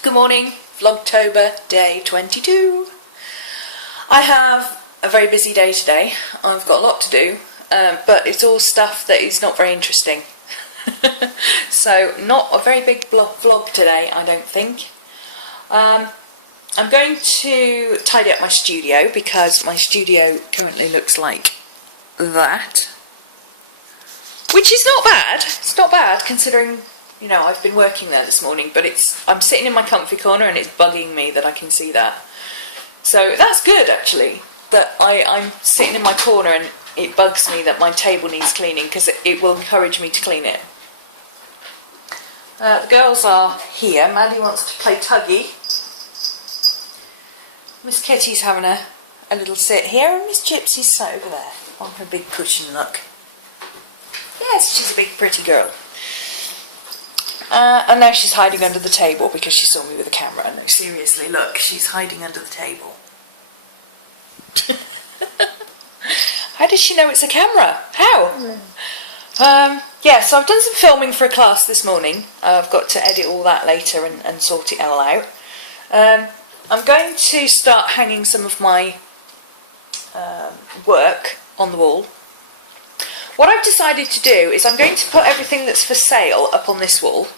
Good morning, Vlogtober day 22. I have a very busy day today. I've got a lot to do, but it's all stuff that is not very interesting. So not a very big vlog today, I don't think. I'm going to tidy up my studio because my studio currently looks like that. Which is not bad. It's not bad considering, you know, I've been working there this morning, but I'm sitting in my comfy corner and it's bugging me that I can see that. So that's good actually, that I'm sitting in my corner and it bugs me that my table needs cleaning because it will encourage me to clean it. The girls are here. Maddie wants to play tuggy. Miss Kitty's having a little sit here and Miss Gypsy's sat over there on her big cushion, look. Yes, she's a big pretty girl. And now she's hiding under the table because she saw me with a camera. No, seriously, look, she's hiding under the table. How does she know it's a camera? How? Yeah, so I've done some filming for a class this morning. I've got to edit all that later and sort it all out. I'm going to start hanging some of my work on the wall. What I've decided to do is I'm going to put everything that's for sale up on this wall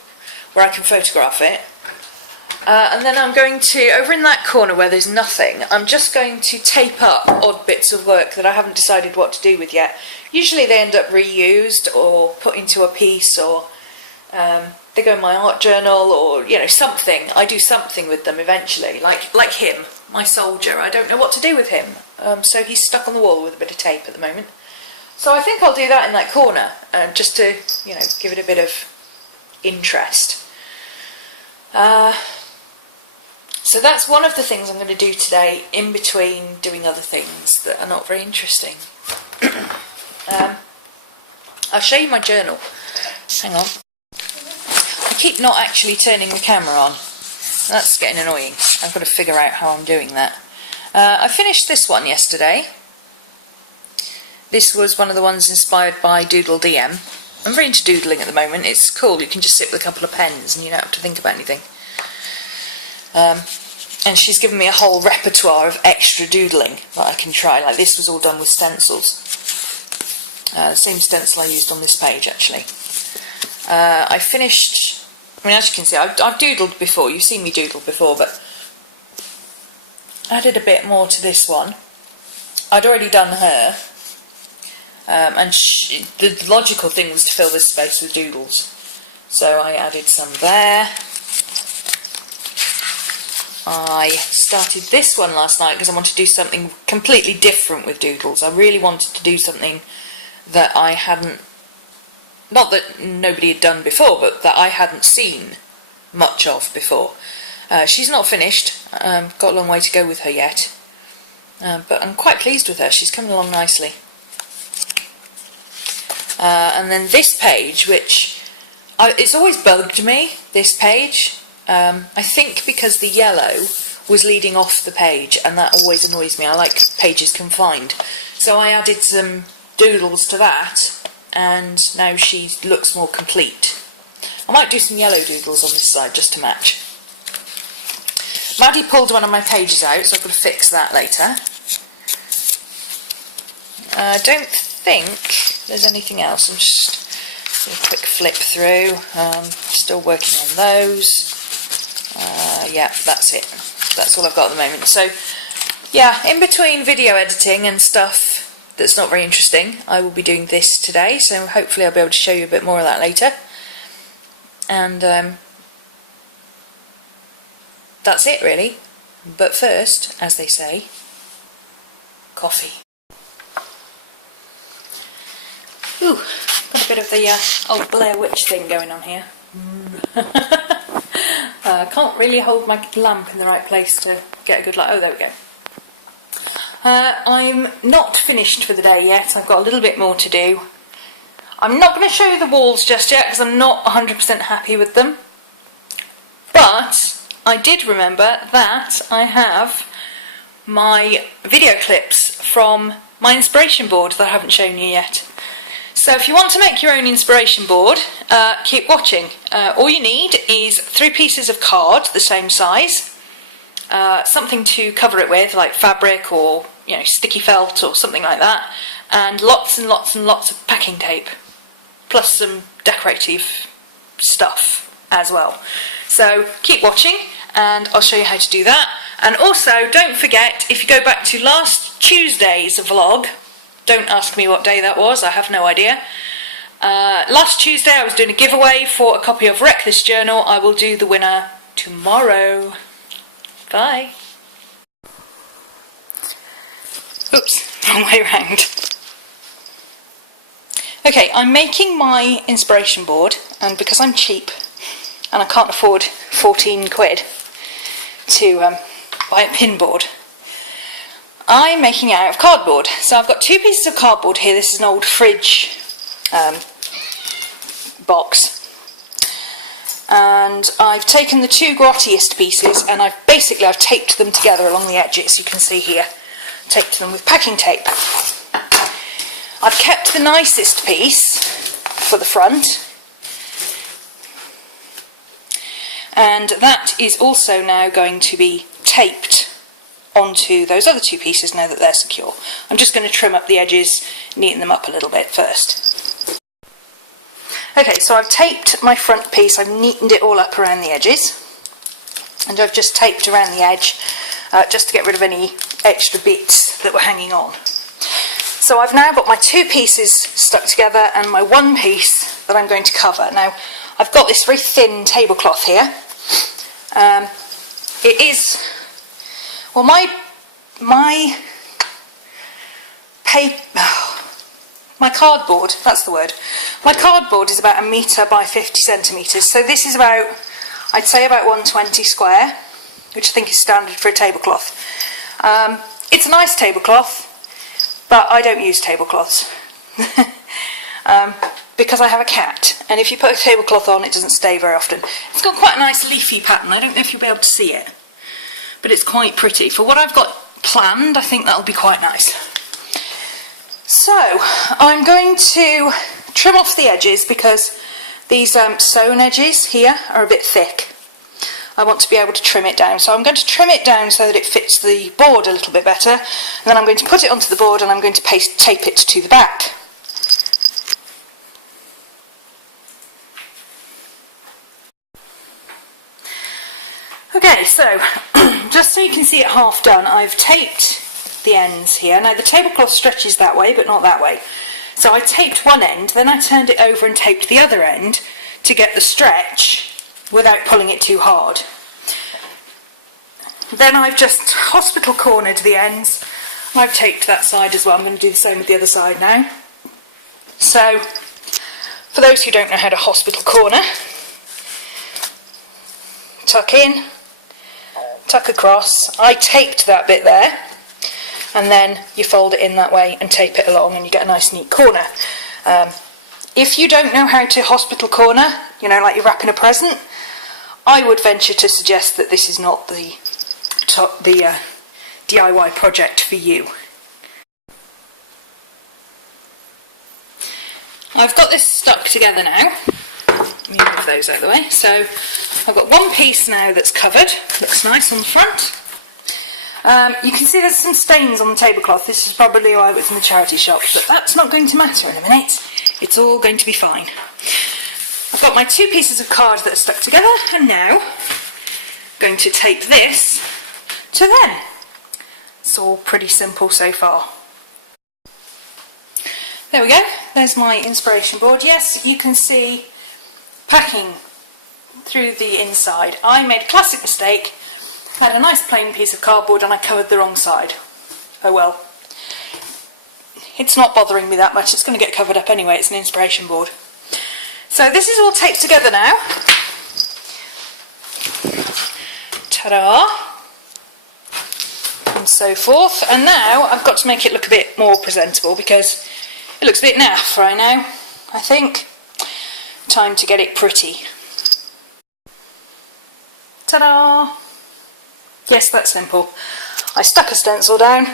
where I can photograph it, and then I'm going to, over in that corner where there's nothing, I'm just going to tape up odd bits of work that I haven't decided what to do with yet. Usually they end up reused or put into a piece, or they go in my art journal, or you know, something. I do something with them eventually, like him, my soldier. I don't know what to do with him, so he's stuck on the wall with a bit of tape at the moment. So I think I'll do that in that corner, just to, you know, give it a bit of interest. So that's one of the things I'm going to do today, in between doing other things that are not very interesting. I'll show you my journal. Hang on. I keep not actually turning the camera on. That's getting annoying. I've got to figure out how I'm doing that. I finished this one yesterday. This was one of the ones inspired by Doodle DM. I'm very into doodling at the moment. It's cool. You can just sit with a couple of pens and you don't have to think about anything. And she's given me a whole repertoire of extra doodling that I can try. Like this was all done with stencils. The same stencil I used on this page actually. I finished, I mean, as you can see, I've doodled before. You've seen me doodle before, but added a bit more to this one. I'd already done her. And the logical thing was to fill this space with doodles. So I added some there. I started this one last night because I wanted to do something completely different with doodles. I really wanted to do something that I hadn't, not that nobody had done before, but that I hadn't seen much of before. She's not finished. Got a long way to go with her yet. But I'm quite pleased with her. She's coming along nicely. And then this page, which it's always bugged me, this page. I think because the yellow was leading off the page, and that always annoys me. I like pages confined. So I added some doodles to that, and now she looks more complete. I might do some yellow doodles on this side just to match. Maddie pulled one of my pages out, so I've got to fix that later. I don't think there's anything else. I'm just doing a quick flip through. Still working on those. Yeah, that's it. That's all I've got at the moment. So yeah, in between video editing and stuff that's not very interesting, I will be doing this today, so hopefully I'll be able to show you a bit more of that later. And that's it really. But first, as they say, coffee. Ooh, got a bit of the old Blair Witch thing going on here. Can't really hold my lamp in the right place to get a good light. Oh, there we go. I'm not finished for the day yet. I've got a little bit more to do. I'm not going to show you the walls just yet because I'm not 100% happy with them. But I did remember that I have my video clips from my inspiration board that I haven't shown you yet. So if you want to make your own inspiration board, keep watching. All you need is 3 pieces of card the same size, something to cover it with, like fabric or sticky felt or something like that, and lots and lots and lots of packing tape, plus some decorative stuff as well. So keep watching and I'll show you how to do that. And also don't forget, if you go back to last Tuesday's vlog, don't ask me what day that was, I have no idea. Last Tuesday I was doing a giveaway for a copy of Wreck This Journal. I will do the winner tomorrow. Bye. Oops, wrong way around. Okay, I'm making my inspiration board, and because I'm cheap and I can't afford 14 quid to buy a pin board, I'm making it out of cardboard. So I've got 2 pieces of cardboard here. This is an old fridge box, and I've taken the 2 grottiest pieces and I've taped them together along the edges. You can see here, taped them with packing tape. I've kept the nicest piece for the front, and that is also now going to be taped onto those other 2 pieces now that they're secure. I'm just going to trim up the edges, neaten them up a little bit first. Okay, so I've taped my front piece, I've neatened it all up around the edges, and I've just taped around the edge just to get rid of any extra bits that were hanging on. So I've now got my 2 pieces stuck together and my 1 piece that I'm going to cover. Now, I've got this very thin tablecloth here. It is, well, my cardboard, that's the word. My cardboard is about 1 metre by 50 centimetres, so this is about, I'd say about 120 square, which I think is standard for a tablecloth. It's a nice tablecloth, but I don't use tablecloths because I have a cat, and if you put a tablecloth on, it doesn't stay very often. It's got quite a nice leafy pattern. I don't know if you'll be able to see it, but it's quite pretty. For what I've got planned, I think that'll be quite nice. So I'm going to trim off the edges because these sewn edges here are a bit thick. I want to be able to trim it down, so I'm going to trim it down so that it fits the board a little bit better, and then I'm going to put it onto the board and I'm going to tape it to the back. Okay, so just so you can see it half done, I've taped the ends here. Now the tablecloth stretches that way but not that way, so I taped one end, then I turned it over and taped the other end to get the stretch without pulling it too hard. Then I've just hospital cornered the ends. I've taped that side as well. I'm going to do the same with the other side now. So for those who don't know how to hospital corner, tuck in, tuck across. I taped that bit there, and then you fold it in that way and tape it along and you get a nice neat corner. If you don't know how to hospital corner, like you're wrapping a present, I would venture to suggest that this is not the DIY project for you. I've got this stuck together now. Let me move those out of the way. So I've got 1 piece now that's covered. Looks nice on the front. You can see there's some stains on the tablecloth. This is probably why it was in the charity shop, but that's not going to matter in a minute. It's all going to be fine. I've got my 2 pieces of card that are stuck together, and now I'm going to tape this to them. It's all pretty simple so far. There we go, there's my inspiration board. Yes, you can see packing through the inside. I made a classic mistake. I had a nice plain piece of cardboard and I covered the wrong side. Oh well. It's not bothering me that much, it's going to get covered up anyway, it's an inspiration board. So this is all taped together now. Ta-da! And so forth. And now I've got to make it look a bit more presentable because it looks a bit naff right now, I think. Time to get it pretty. Ta-da! Yes, that's simple. I stuck a stencil down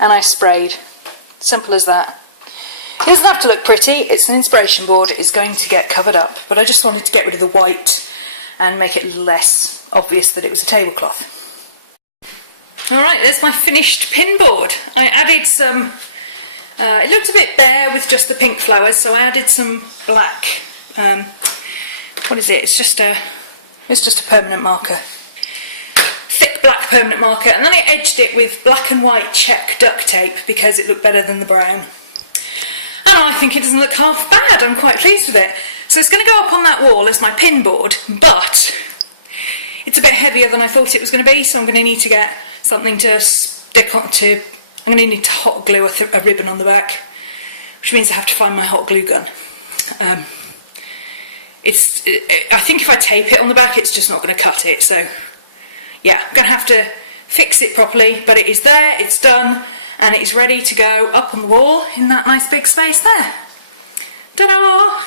and I sprayed. Simple as that. It doesn't have to look pretty, it's an inspiration board, it's going to get covered up, but I just wanted to get rid of the white and make it less obvious that it was a tablecloth. Alright, there's my finished pin board. I added some, it looked a bit bare with just the pink flowers, so I added some black, what is it, it's just a permanent marker. Thick black permanent marker, and then I edged it with black and white check duct tape because it looked better than the brown. And I think it doesn't look half bad, I'm quite pleased with it. So it's going to go up on that wall as my pin board, but it's a bit heavier than I thought it was going to be, so I'm going to need to get something to stick onto. I'm going to need to hot glue a ribbon on the back, which means I have to find my hot glue gun. I think if I tape it on the back, it's just not going to cut it, so yeah, I'm going to have to fix it properly, but it is there, it's done, and it is ready to go up on the wall in that nice big space there. Ta-da!